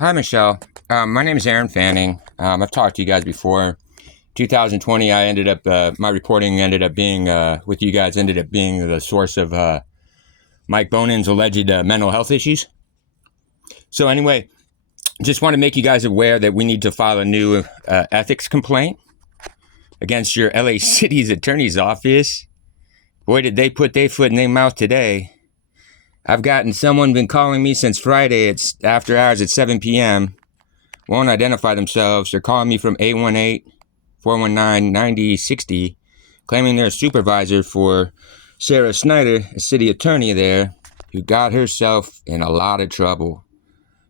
Hi, Michelle. My name is Aaron Fanning. I've talked to you guys before. 2020, my reporting ended up being, with you guys, ended up being the source of Mike Bonin's alleged mental health issues. So, anyway, just want to make you guys aware that we need to file a new ethics complaint against your LA City's attorney's office. Boy, did they put their foot in their mouth today. I've gotten someone been calling me since Friday. It's after hours at 7 p.m. Won't identify themselves. They're calling me from 818-419-9060, claiming they're a supervisor for Sarah Snyder, a city attorney there, who got herself in a lot of trouble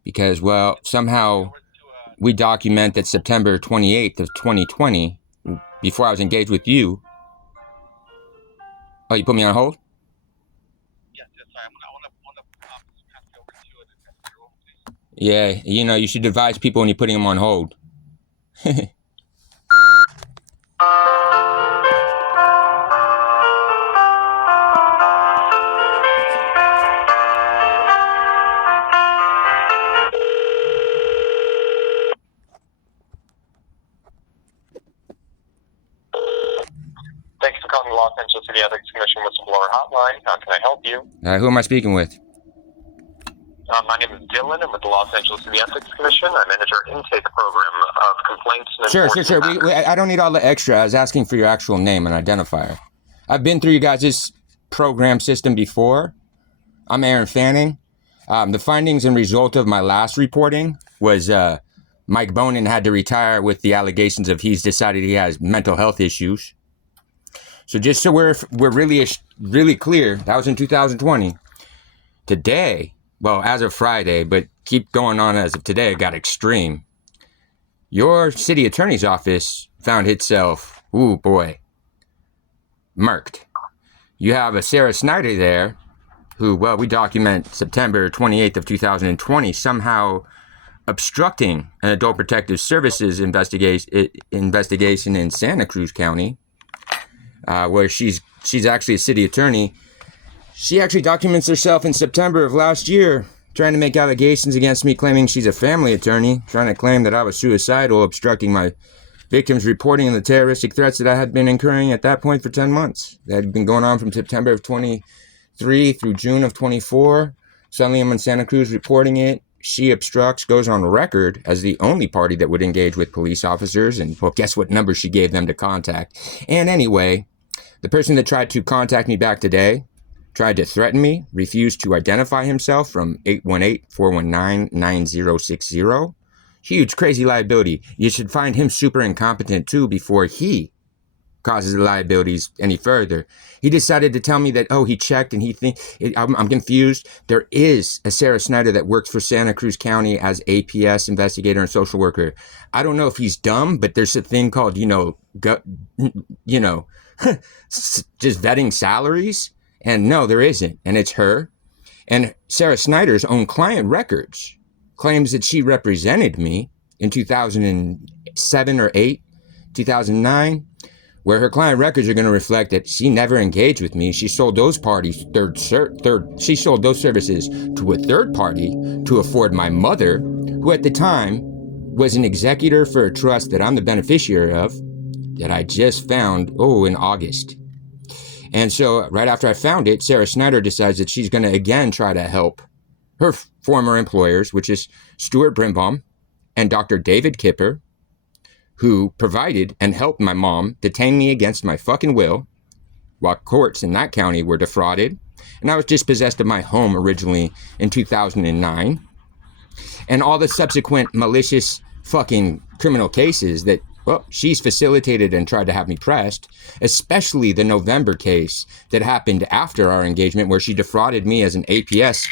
because, well, somehow we document that September 28th of 2020, before I was engaged with you. Oh, you put me on hold? Yes, sorry. I want to pass you over to the room, please. Yeah, you should advise people when you're putting them on hold. Thanks for calling the Los Angeles City Ethics Commission Whistleblower Hotline. How can I help you? Who am I speaking with? My name is Dylan. I'm with the Los Angeles City Ethics Commission. I manage our intake program of complaints and Sure. matters. I don't need all the extra. I was asking for your actual name and identifier. I've been through you guys' program system before. I'm Aaron Fanning. The findings and result of my last reporting was Mike Bonin had to retire with the allegations of he's decided he has mental health issues. So just so we're really clear, that was in 2020. Today, well, as of Friday, but keep going on as of today, it got extreme. Your city attorney's office found itself, ooh boy, murked. You have a Sarah Snyder there, who, well, we document September 28th of 2020, somehow obstructing an Adult Protective Services investigation in Santa Cruz County, where she's actually a city attorney. She actually documents herself in September of last year, trying to make allegations against me, claiming she's a family attorney, trying to claim that I was suicidal, obstructing my victims' reporting of the terroristic threats that I had been incurring at that point for 10 months. That had been going on from September of 23 through June of 24. Suddenly I'm in Santa Cruz reporting it. She obstructs, goes on record as the only party that would engage with police officers, and, well, guess what number she gave them to contact. And anyway, the person that tried to contact me back today tried to threaten me, refused to identify himself from 818-419-9060. Huge, crazy liability. You should find him super incompetent too before he causes the liabilities any further. He decided to tell me that, oh, he checked and I'm confused. There is a Sarah Snyder that works for Santa Cruz County as APS investigator and social worker. I don't know if he's dumb, but there's a thing called, just vetting salaries. And no, there isn't. And it's her. And Sarah Snyder's own client records claims that she represented me in 2007 or 8, 2009, where her client records are going to reflect that she never engaged with me. She sold those parties she sold those services to a third party to afford my mother, who at the time was an executor for a trust that I'm the beneficiary of, that I just found, in August. And so right after I found it, Sarah Snyder decides that she's going to again try to help her former employers, which is Stuart Brimbaum and Dr. David Kipper, who provided and helped my mom detain me against my fucking will, while courts in that county were defrauded. And I was dispossessed of my home originally in 2009. And all the subsequent malicious fucking criminal cases that, well, she's facilitated and tried to have me pressed, especially the November case that happened after our engagement, where she defrauded me as an APS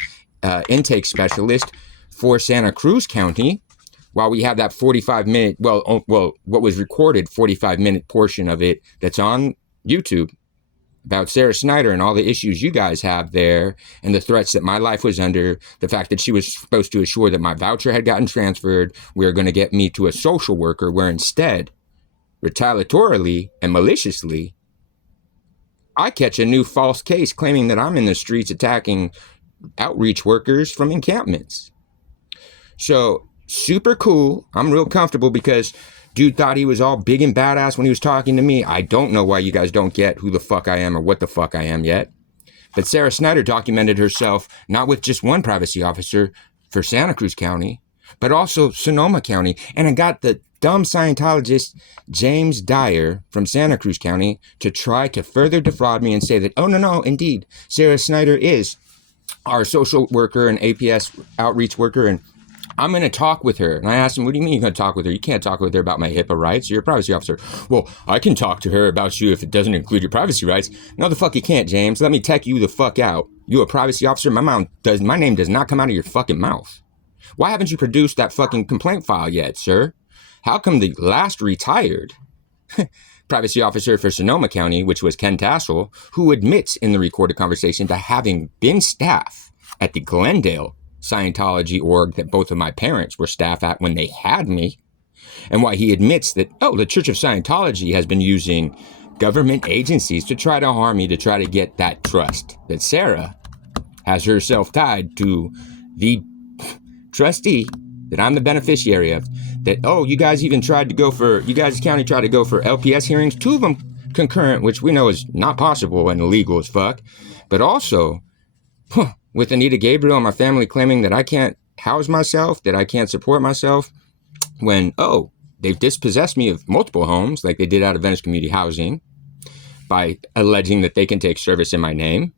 intake specialist for Santa Cruz County, while we have that 45-minute, what was recorded 45-minute portion of it that's on YouTube about Sarah Snyder and all the issues you guys have there, and the threats that my life was under, the fact that she was supposed to assure that my voucher had gotten transferred, we were going to get me to a social worker, where instead, retaliatorily and maliciously, I catch a new false case claiming that I'm in the streets attacking outreach workers from encampments. So super cool. I'm real comfortable because dude thought he was all big and badass when he was talking to me. I don't know why you guys don't get who the fuck I am or what the fuck I am yet. But Sarah Snyder documented herself not with just one privacy officer for Santa Cruz County, but also Sonoma County. And I got the dumb Scientologist James Dyer from Santa Cruz County to try to further defraud me and say that, oh, no, indeed, Sarah Snyder is our social worker and APS outreach worker, and I'm going to talk with her. And I asked him, what do you mean you're going to talk with her? You can't talk with her about my HIPAA rights. You're a privacy officer. Well, I can talk to her about you if it doesn't include your privacy rights. No, the fuck you can't, James. Let me tech you the fuck out. You a privacy officer? My name does not come out of your fucking mouth. Why haven't you produced that fucking complaint file yet, sir? How come the last retired privacy officer for Sonoma County, which was Ken Tassel, who admits in the recorded conversation to having been staff at the Glendale Scientology org that both of my parents were staff at when they had me, and why he admits that, oh, the Church of Scientology has been using government agencies to try to harm me, to try to get that trust that Sarah has herself tied to the trustee that I'm the beneficiary of, that, oh, you guys even tried to go for, you guys county tried to go for LPS hearings, 2 of them concurrent, which we know is not possible and illegal as fuck, but also with Anita Gabriel and my family claiming that I can't house myself, that I can't support myself, when, oh, they've dispossessed me of multiple homes like they did out of Venice Community Housing by alleging that they can take service in my name,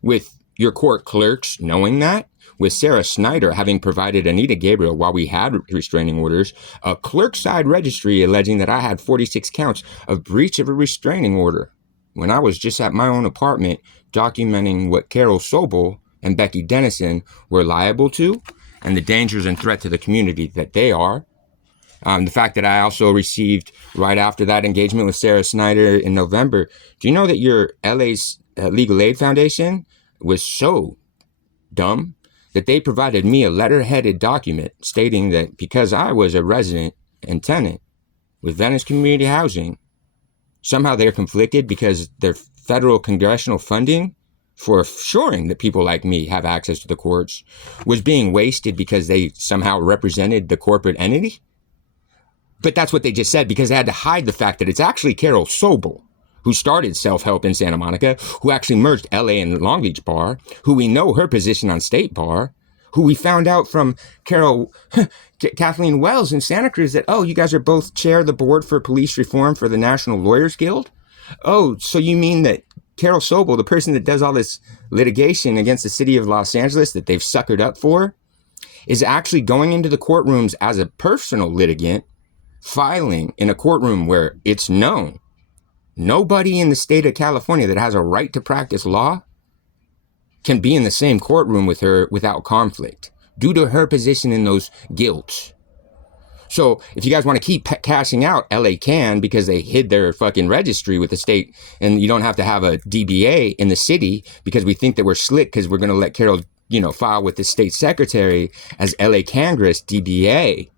with your court clerks knowing that, with Sarah Snyder having provided Anita Gabriel, while we had restraining orders, a clerk side registry alleging that I had 46 counts of breach of a restraining order when I was just at my own apartment documenting what Carol Sobel and Becky Dennison were liable to and the dangers and threat to the community that they are. The fact that I also received, right after that engagement with Sarah Snyder in November, do you know that your LA's Legal Aid Foundation was so dumb that they provided me a letter-headed document stating that because I was a resident and tenant with Venice Community Housing, somehow they're conflicted because their federal congressional funding for assuring that people like me have access to the courts was being wasted because they somehow represented the corporate entity? But that's what they just said, because they had to hide the fact that it's actually Carol Sobel who started Self-Help in Santa Monica, who actually merged LA and Long Beach Bar, who we know her position on State Bar, who we found out from Kathleen Wells in Santa Cruz that, oh, you guys are both chair of the board for police reform for the National Lawyers Guild? Oh, so you mean that Carol Sobel, the person that does all this litigation against the city of Los Angeles that they've suckered up for, is actually going into the courtrooms as a personal litigant, filing in a courtroom where it's known nobody in the state of California that has a right to practice law can be in the same courtroom with her without conflict due to her position in those guilds. So if you guys want to keep cashing out, LA can, because they hid their fucking registry with the state, and you don't have to have a DBA in the city because we think that we're slick because we're going to let Carol, file with the state secretary as LA Congress DBA,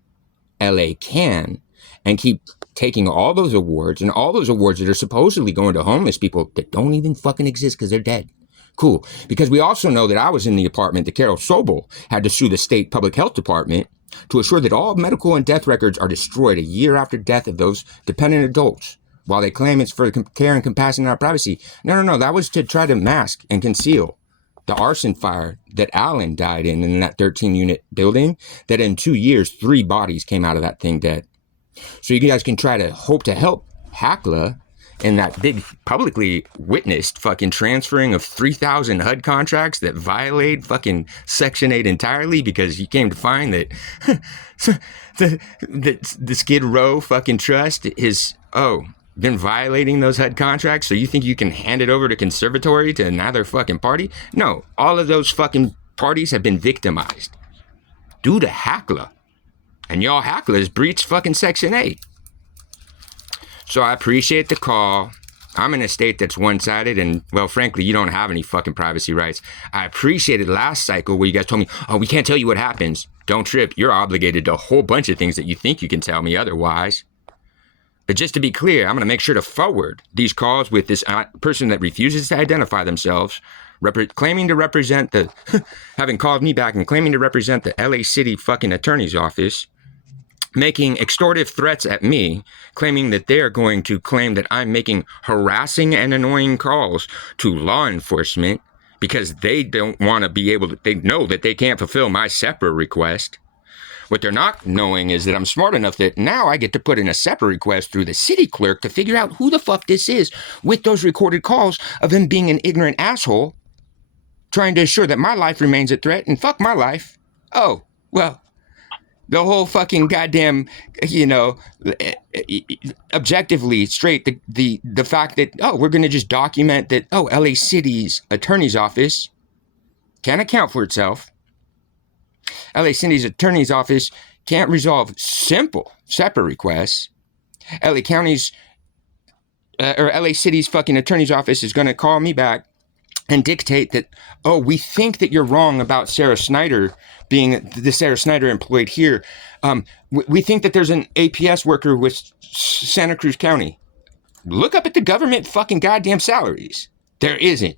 LA can, and keep taking all those awards, and all those awards that are supposedly going to homeless people that don't even fucking exist because they're dead. Cool. Because we also know that I was in the apartment that Carol Sobel had to sue the state public health department to assure that all medical and death records are destroyed a year after death of those dependent adults, while they claim it's for care and compassion and our privacy. No. That was to try to mask and conceal the arson fire that Alan died in that 13-unit building, that in 2 years, 3 bodies came out of that thing dead. So you guys can try to hope to help HACLA in that big publicly witnessed fucking transferring of 3,000 HUD contracts that violate fucking Section 8 entirely, because you came to find that the Skid Row fucking trust is, been violating those HUD contracts. So you think you can hand it over to conservatory to another fucking party? No, all of those fucking parties have been victimized due to HACLA. And y'all hacklers breached fucking Section 8. So I appreciate the call. I'm in a state that's one-sided, and, well, frankly, you don't have any fucking privacy rights. I appreciated last cycle where you guys told me, oh, we can't tell you what happens. Don't trip. You're obligated to a whole bunch of things that you think you can tell me otherwise. But just to be clear, I'm going to make sure to forward these calls with this person that refuses to identify themselves, claiming to represent the, having called me back and claiming to represent the LA City fucking attorney's office, making extortive threats at me, claiming that they're going to claim that I'm making harassing and annoying calls to law enforcement because they don't want to be able to, they know that they can't fulfill my separate request. What they're not knowing is that I'm smart enough that now I get to put in a separate request through the city clerk to figure out who the fuck this is with those recorded calls of him being an ignorant asshole trying to assure that my life remains a threat and fuck my life. Oh, well, the whole fucking goddamn, you know, objectively straight, the fact that, oh, we're going to just document that, oh, LA City's attorney's office can't account for itself. LA City's attorney's office can't resolve simple separate requests. LA County's or LA City's fucking attorney's office is going to call me back and dictate that, oh, we think that you're wrong about Sarah Snyder being the Sarah Snyder employed here. We think that there's an APS worker with Santa Cruz County. Look up at the government fucking goddamn salaries. There isn't.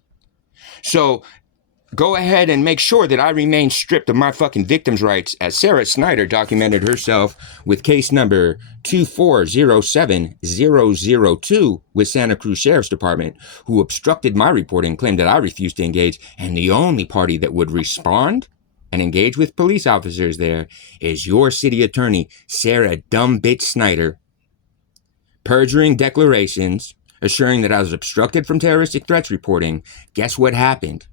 So go ahead and make sure that I remain stripped of my fucking victims' rights, as Sarah Snyder documented herself with case number 2407002 with Santa Cruz Sheriff's Department, who obstructed my reporting, claimed that I refused to engage, and the only party that would respond and engage with police officers there is your city attorney, Sarah Dumb Bitch Snyder, perjuring declarations, assuring that I was obstructed from terroristic threats reporting. Guess what happened?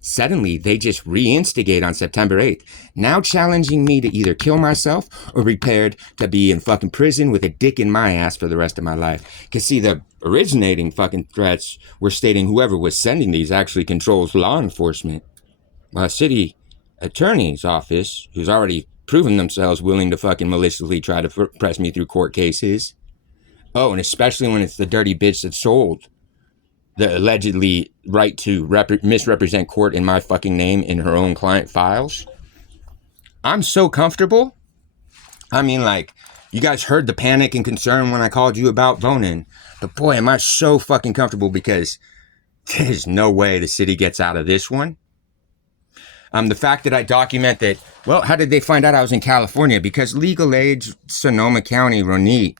Suddenly, they just reinstigate on September 8th, now challenging me to either kill myself or be prepared to be in fucking prison with a dick in my ass for the rest of my life. Because see, the originating fucking threats were stating whoever was sending these actually controls law enforcement. While a city attorney's office, who's already proven themselves willing to fucking maliciously try to press me through court cases. Oh, and especially when it's the dirty bitch that sold the allegedly right to misrepresent court in my fucking name in her own client files. I'm so comfortable. I mean, like, you guys heard the panic and concern when I called you about Bonin. But boy, am I so fucking comfortable because there's no way the city gets out of this one. The fact that I document that, well, how did they find out I was in California? Because legal aid Sonoma County, Ronit,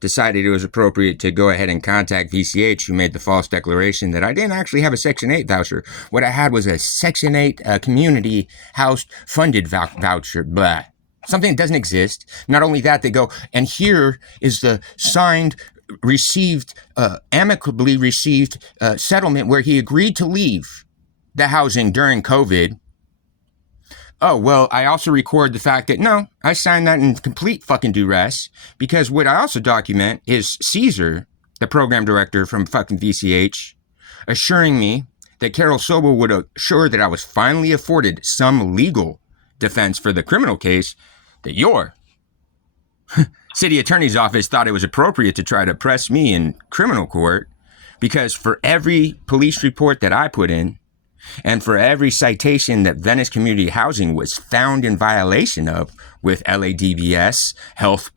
decided it was appropriate to go ahead and contact VCH, who made the false declaration that I didn't actually have a Section 8 voucher. What I had was a Section 8 community house funded voucher. Blah. Something that doesn't exist. Not only that, they go, and here is the signed, amicably received settlement where he agreed to leave the housing during COVID. Oh, well, I also record the fact that, no, I signed that in complete fucking duress, because what I also document is Caesar, the program director from fucking VCH, assuring me that Carol Sobel would assure that I was finally afforded some legal defense for the criminal case that your city attorney's office thought it was appropriate to try to press me in criminal court, because for every police report that I put in, and for every citation that Venice Community Housing was found in violation of with LADBS, Health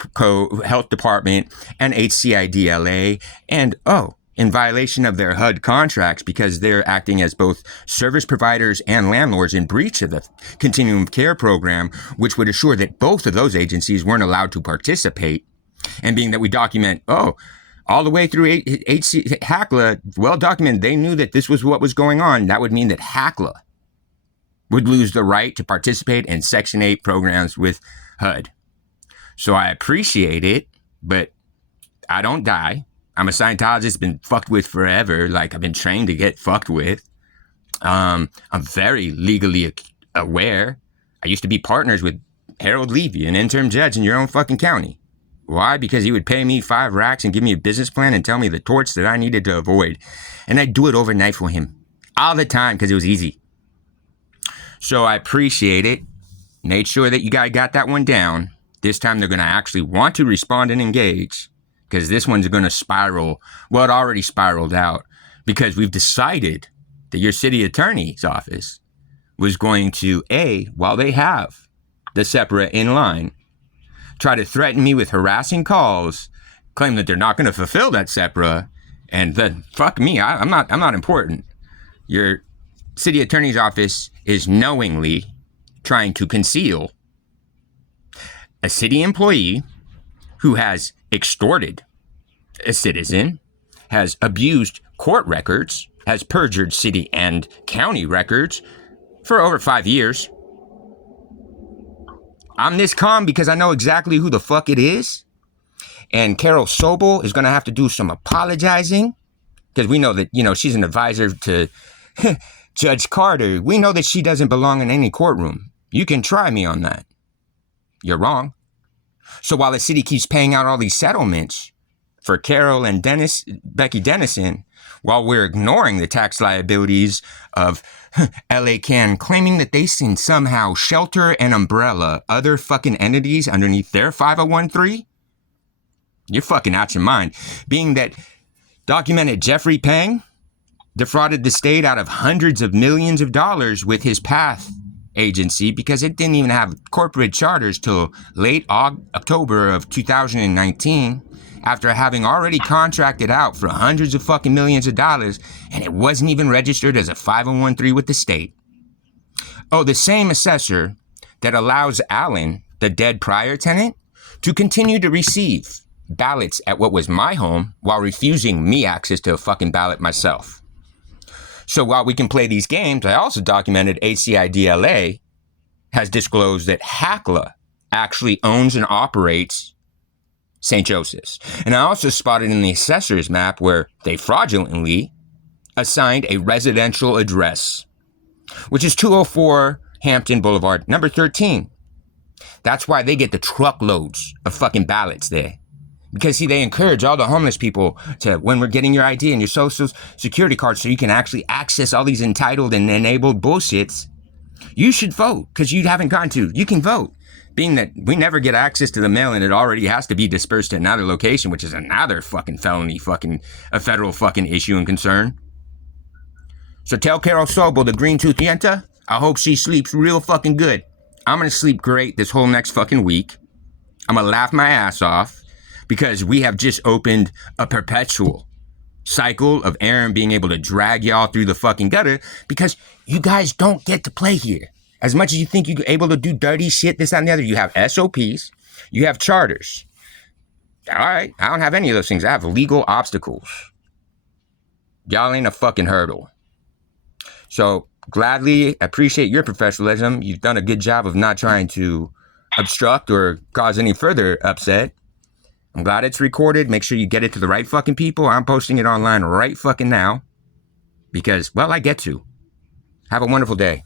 Department, and HCIDLA, and in violation of their HUD contracts because they're acting as both service providers and landlords in breach of the Continuum of Care program, which would assure that both of those agencies weren't allowed to participate. And being that we document, all the way through HACLA, well documented, they knew that this was what was going on. That would mean that HACLA would lose the right to participate in Section 8 programs with HUD. So I appreciate it, but I don't die. I'm a Scientologist, been fucked with forever. Like, I've been trained to get fucked with. I'm very legally aware. I used to be partners with Harold Levy, an interim judge in your own fucking county. Why? Because he would pay me 5 racks and give me a business plan and tell me the torts that I needed to avoid. And I'd do it overnight for him. All the time, because it was easy. So I appreciate it. Made sure that you guys got that one down. This time they're going to actually want to respond and engage. Because this one's going to spiral. Well, it already spiraled out. Because we've decided that your city attorney's office was going to, while they have the separate in line, try to threaten me with harassing calls, claim that they're not going to fulfill that SEPRA, and then fuck me, I'm not important. Your city attorney's office is knowingly trying to conceal a city employee who has extorted a citizen, has abused court records, has perjured city and county records for over 5 years. I'm this calm because I know exactly who the fuck it is. And Carol Sobel is going to have to do some apologizing because we know that, she's an advisor to Judge Carter. We know that she doesn't belong in any courtroom. You can try me on that. You're wrong. So while the city keeps paying out all these settlements for Carol and Becky Dennison, while we're ignoring the tax liabilities of LA Can, claiming that they can somehow shelter and umbrella other fucking entities underneath their 501(c)(3), you're fucking out your mind. Being that documented Jeffrey Pang defrauded the state out of hundreds of millions of dollars with his PATH agency because it didn't even have corporate charters till late October of 2019, after having already contracted out for hundreds of fucking millions of dollars, and it wasn't even registered as a 501(c)(3) with the state. Oh, the same assessor that allows Alan, the dead prior tenant, to continue to receive ballots at what was my home while refusing me access to a fucking ballot myself. So while we can play these games, I also documented HCIDLA has disclosed that HACLA actually owns and operates St. Joseph's. And I also spotted in the assessor's map where they fraudulently assigned a residential address, which is 204 Hampton Boulevard, number 13. That's why they get the truckloads of fucking ballots there. Because, see, they encourage all the homeless people to, when we're getting your ID and your social security card so you can actually access all these entitled and enabled bullshits, you should vote because you haven't gotten to. You can vote. Being that we never get access to the mail and it already has to be dispersed to another location, which is another fucking felony, a federal fucking issue and concern. So tell Carol Sobel, the green tooth yenta, I hope she sleeps real fucking good. I'm going to sleep great this whole next fucking week. I'm going to laugh my ass off because we have just opened a perpetual cycle of Aaron being able to drag y'all through the fucking gutter because you guys don't get to play here. As much as you think you're able to do dirty shit, this, that, and the other, you have SOPs, you have charters. All right, I don't have any of those things. I have legal obstacles. Y'all ain't a fucking hurdle. So gladly appreciate your professionalism. You've done a good job of not trying to obstruct or cause any further upset. I'm glad it's recorded. Make sure you get it to the right fucking people. I'm posting it online right fucking now because, well, I get to. Have a wonderful day.